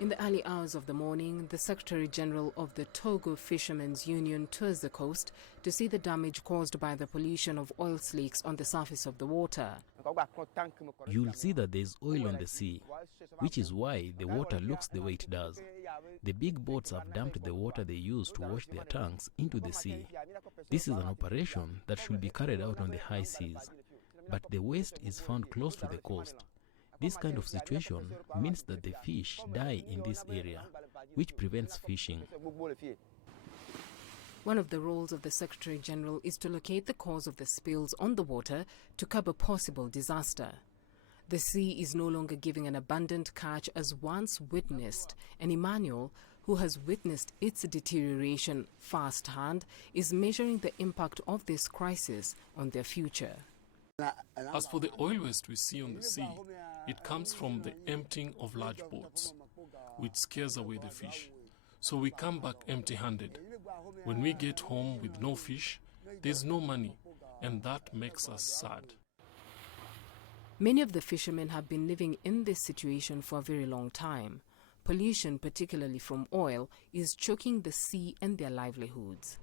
In the early hours of the morning, the Secretary-General of the Togo Fishermen's Union tours the coast to see the damage caused by the pollution of oil slicks on the surface of the water. You'll see that there is oil on the sea, which is why the water looks the way it does. The big boats have dumped the water they use to wash their tanks into the sea. This is an operation that should be carried out on the high seas, but the waste is found close to the coast. This kind of situation means that the fish die in this area, which prevents fishing. One of the roles of the Secretary-General is to locate the cause of the spills on the water to curb a possible disaster. The sea is no longer giving an abundant catch as once witnessed, and Emmanuel, who has witnessed its deterioration firsthand, is measuring the impact of this crisis on their future. As for the oil waste we see on the sea, it comes from the emptying of large boats, which scares away the fish. So we come back empty-handed. When we get home with no fish, there's no money, and that makes us sad. Many of the fishermen have been living in this situation for a very long time. Pollution, particularly from oil, is choking the sea and their livelihoods.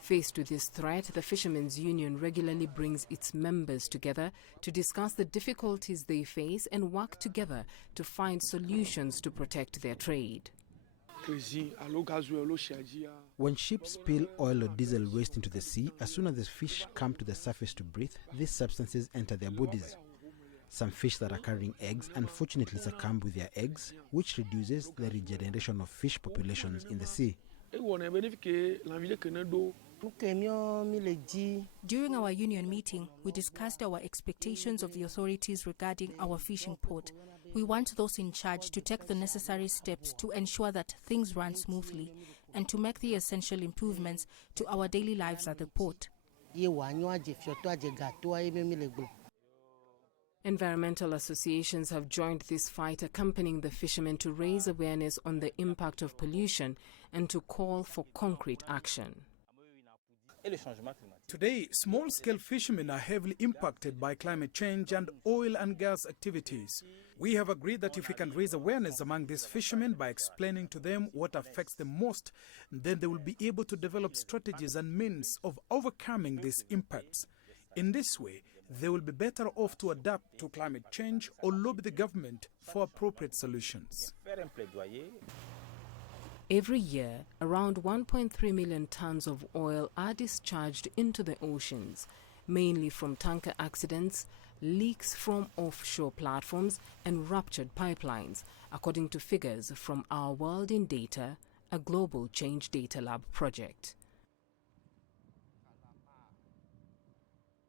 Faced with this threat, the Fishermen's Union regularly brings its members together to discuss the difficulties they face and work together to find solutions to protect their trade. When ships spill oil or diesel waste into the sea, as soon as the fish come to the surface to breathe, these substances enter their bodies. Some fish that are carrying eggs unfortunately succumb with their eggs, which reduces the regeneration of fish populations in the sea. During our union meeting, we discussed our expectations of the authorities regarding our fishing port. We want those in charge to take the necessary steps to ensure that things run smoothly and to make the essential improvements to our daily lives at the port. Environmental associations have joined this fight, accompanying the fishermen to raise awareness on the impact of pollution and to call for concrete action. Today, small-scale fishermen are heavily impacted by climate change and oil and gas activities. We have agreed that if we can raise awareness among these fishermen by explaining to them what affects them most, then they will be able to develop strategies and means of overcoming these impacts. In this way, they will be better off to adapt to climate change or lobby the government for appropriate solutions. Every year, around 1.3 million tons of oil are discharged into the oceans, mainly from tanker accidents, leaks from offshore platforms, and ruptured pipelines, according to figures from Our World in Data, a global change data lab project.